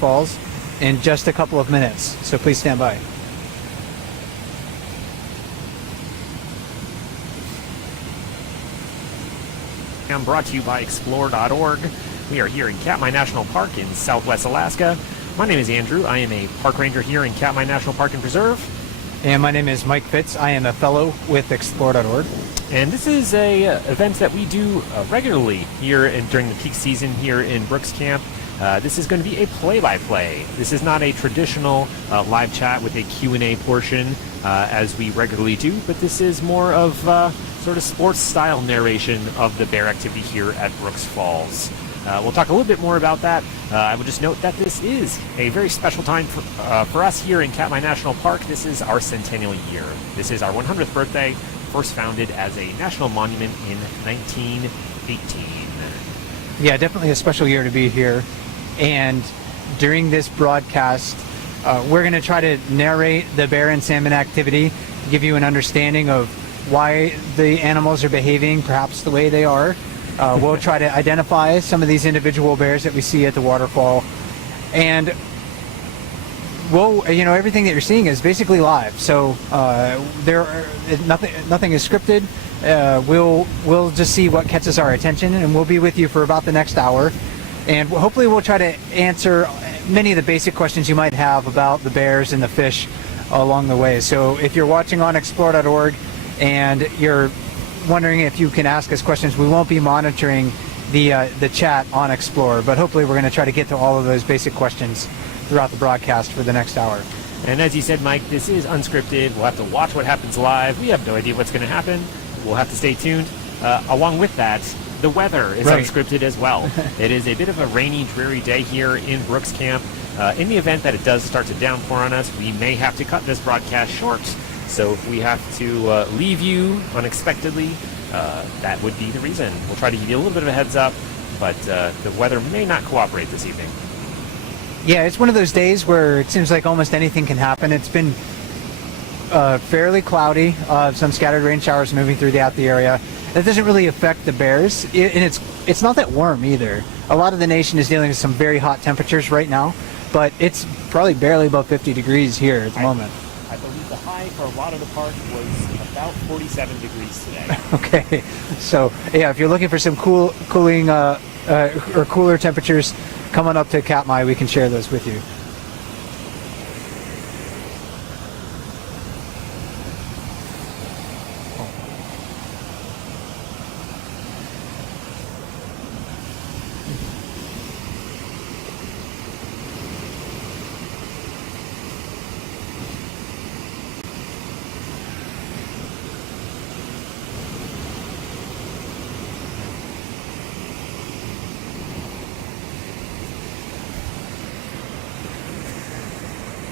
Falls in just a couple of minutes, so please stand by. I'm brought to you by Explore.org. We are here in Katmai National Park in Southwest Alaska. My name is Andrew. I am a park ranger here in Katmai National Park and Preserve. And my name is Mike Fitz. I am a fellow with Explore.org. And this is a event that we do regularly here during the peak season here in Brooks Camp. This is going to be a play-by-play. This is not a traditional live chat with a Q&A portion as we regularly do, but this is more of sort of sports-style narration of the bear activity here at Brooks Falls. We'll talk a little bit more about that. I will just note that this is a very special time for us here in Katmai National Park. This is our centennial year. This is our 100th birthday, first founded as a national monument in 1918. Yeah, definitely a special year to be here. And during this broadcast, we're going to try to narrate the bear and salmon activity to give you an understanding of why the animals are behaving perhaps the way they are. We'll try to identify some of these individual bears that we see at the waterfall, and everything that you're seeing is basically live. So nothing is scripted. We'll just see what catches our attention, and we'll be with you for about the next hour. And hopefully we'll try to answer many of the basic questions you might have about the bears and the fish along the way. So if you're watching on Explore.org and you're wondering if you can ask us questions, we won't be monitoring the chat on Explore, but hopefully we're going to try to get to all of those basic questions throughout the broadcast for the next hour. And as you said, Mike, this is unscripted. We'll have to watch what happens live. We have no idea what's going to happen. We'll have to stay tuned. Along with that, the weather is unscripted as well. It is a bit of a rainy, dreary day here in Brooks Camp. In the event that it does start to downpour on us, we may have to cut this broadcast short. So if we have to leave you unexpectedly, that would be the reason. We'll try to give you a little bit of a heads up, but the weather may not cooperate this evening. Yeah, it's one of those days where it seems like almost anything can happen. It's been fairly cloudy, some scattered rain showers moving throughout the area. That doesn't really affect the bears, and it's not that warm either. A lot of the nation is dealing with some very hot temperatures right now, but it's probably barely above 50 degrees here at the moment. I believe the high for a lot of the park was about 47 degrees today. Okay, so yeah, if you're looking for some cooling or cooler temperatures, come on up to Katmai. We can share those with you.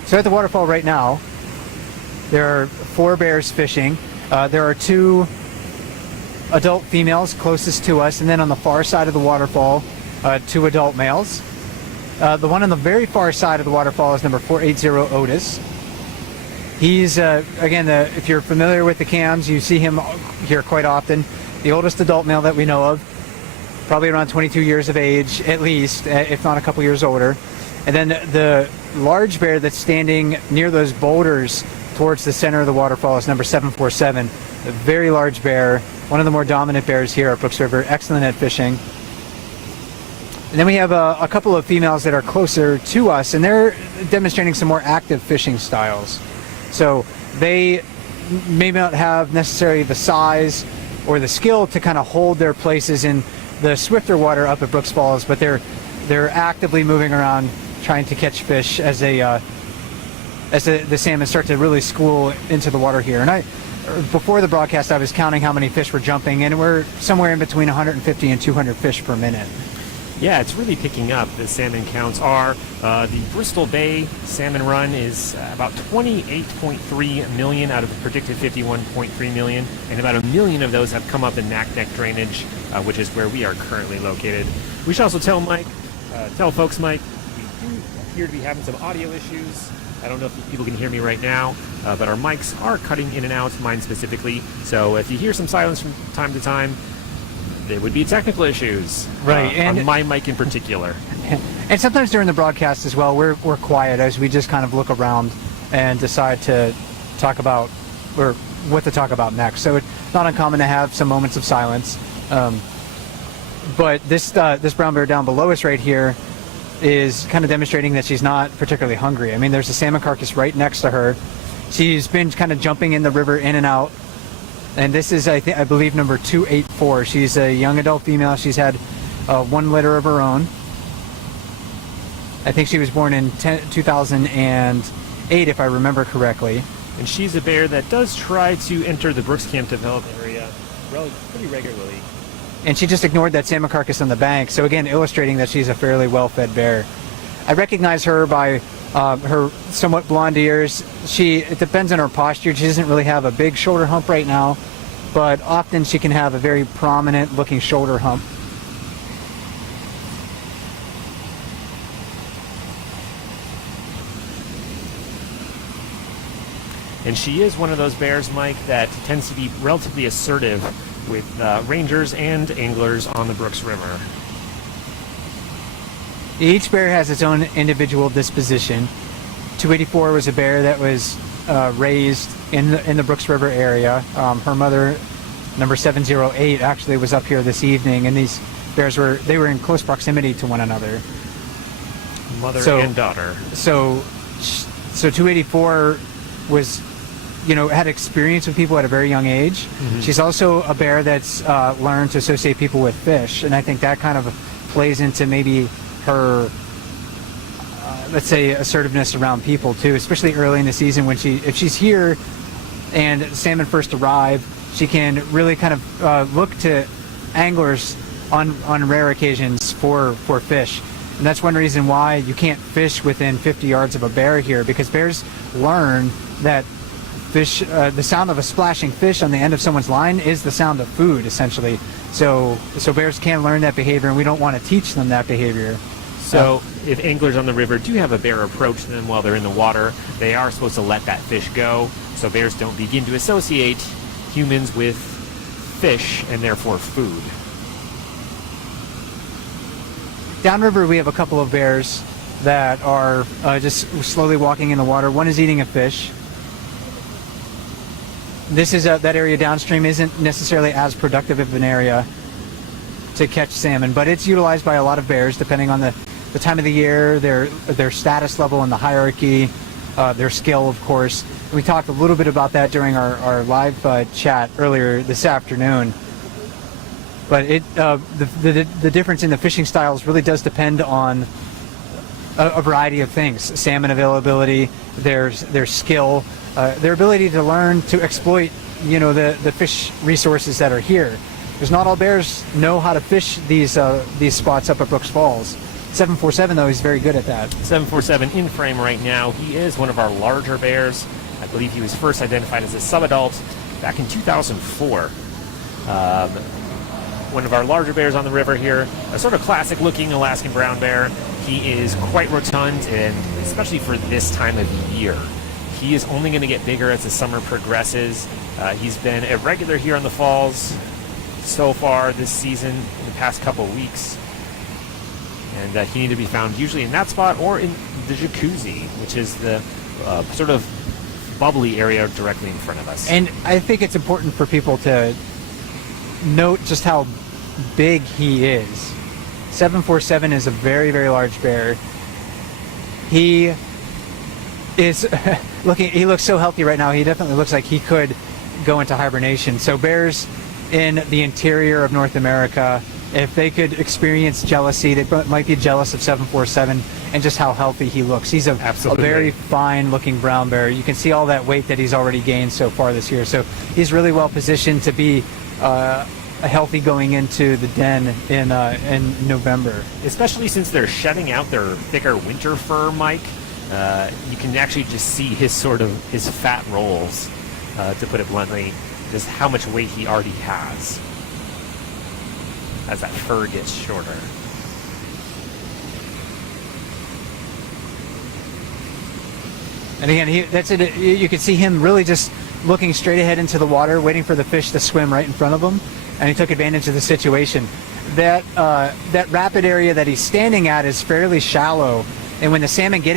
So at the waterfall right now, there are 4 bears fishing. There are 2 adult females closest to us, and then on the far side of the waterfall, 2 adult males. The one on the very far side of the waterfall is number 480 Otis. He's, again, if you're familiar with the cams, you see him here quite often. The oldest adult male that we know of, probably around 22 years of age at least, if not a couple years older. And then the large bear that's standing near those boulders towards the center of the waterfall is number 747, a very large bear, one of the more dominant bears here at Brooks River, excellent at fishing. And then we have a couple of females that are closer to us, and they're demonstrating some more active fishing styles. So they may not have necessarily the size or the skill to kind of hold their places in the swifter water up at Brooks Falls, but they're actively moving around trying to catch fish as the salmon start to really school into the water here. And before the broadcast, I was counting how many fish were jumping, and we're somewhere in between 150 and 200 fish per minute. Yeah, it's really picking up. The salmon counts are. The Bristol Bay salmon run is about 28.3 million out of the predicted 51.3 million, and about 1 million of those have come up in Knack Neck drainage, which is where we are currently located. We should also tell folks, Mike, we do appear to be having some audio issues. I don't know if people can hear me right now, but our mics are cutting in and out, mine specifically. So if you hear some silence from time to time, there would be technical issues, right? On my mic in particular. And sometimes during the broadcast as well, we're quiet as we just kind of look around and decide to talk about or what to talk about next. So it's not uncommon to have some moments of silence. But this brown bear down below us right here is kind of demonstrating that she's not particularly hungry. I mean, there's a salmon carcass right next to her. She's been kind of jumping in the river in and out. And this is, I believe, number 284. She's a young adult female. She's had 1 litter of her own. I think she was born in 2008, if I remember correctly. And she's a bear that does try to enter the Brooks Camp developed area pretty regularly. And she just ignored that salmon carcass on the bank. So again, illustrating that she's a fairly well-fed bear. I recognize her by her somewhat blonde ears. It depends on her posture. She doesn't really have a big shoulder hump right now, but often she can have a very prominent looking shoulder hump. And she is one of those bears, Mike, that tends to be relatively assertive with rangers and anglers on the Brooks River. Each bear has its own individual disposition. 284 was a bear that was raised in the Brooks River area. Her mother, number 708, actually was up here this evening, and these bears were in close proximity to one another. Mother and daughter. So 284 was, had experience with people at a very young age. Mm-hmm. She's also a bear that's learned to associate people with fish, and I think that kind of plays into maybe her, let's say, assertiveness around people too, especially early in the season when if she's here and salmon first arrive, she can really kind of look to anglers on rare occasions for fish. And that's one reason why you can't fish within 50 yards of a bear here, because bears learn that fish, the sound of a splashing fish on the end of someone's line is the sound of food, essentially. So bears can learn that behavior, and we don't want to teach them that behavior. So if anglers on the river do have a bear approach them while they're in the water, they are supposed to let that fish go, so bears don't begin to associate humans with fish and therefore food. Downriver, we have a couple of bears that are just slowly walking in the water. One is eating a fish. This is that area downstream isn't necessarily as productive of an area to catch salmon, but it's utilized by a lot of bears depending on the time of the year, their status level in the hierarchy, their skill, of course. We talked a little bit about that during our live chat earlier this afternoon. But the difference in the fishing styles really does depend on a variety of things: salmon availability, their skill, their ability to learn to exploit, the fish resources that are here. Because not all bears know how to fish these spots up at Brooks Falls. 747, though, is very good at that. 747 in frame right now. He is one of our larger bears. I believe he was first identified as a subadult back in 2004. One of our larger bears on the river here, a sort of classic-looking Alaskan brown bear. He is quite rotund, and especially for this time of year. He is only going to get bigger as the summer progresses. He's been a regular here on the falls so far this season, in the past couple of weeks. And he needed to be found usually in that spot or in the jacuzzi, which is the sort of bubbly area directly in front of us. And I think it's important for people to note just how big he is. 747 is a very, very large bear. He is he looks so healthy right now. He definitely looks like he could go into hibernation. So bears in the interior of North America, if they could experience jealousy, they might be jealous of 747 and just how healthy he looks. He's a very fine-looking brown bear. You can see all that weight that he's already gained so far this year. So he's really well positioned to be healthy going into the den in November. Especially since they're shedding out their thicker winter fur, Mike. You can actually just see his fat rolls, to put it bluntly, just how much weight he already has as that fur gets shorter. And again, you can see him really just looking straight ahead into the water, waiting for the fish to swim right in front of him, and he took advantage of the situation. that rapid area that he's standing at is fairly shallow, and when the salmon get in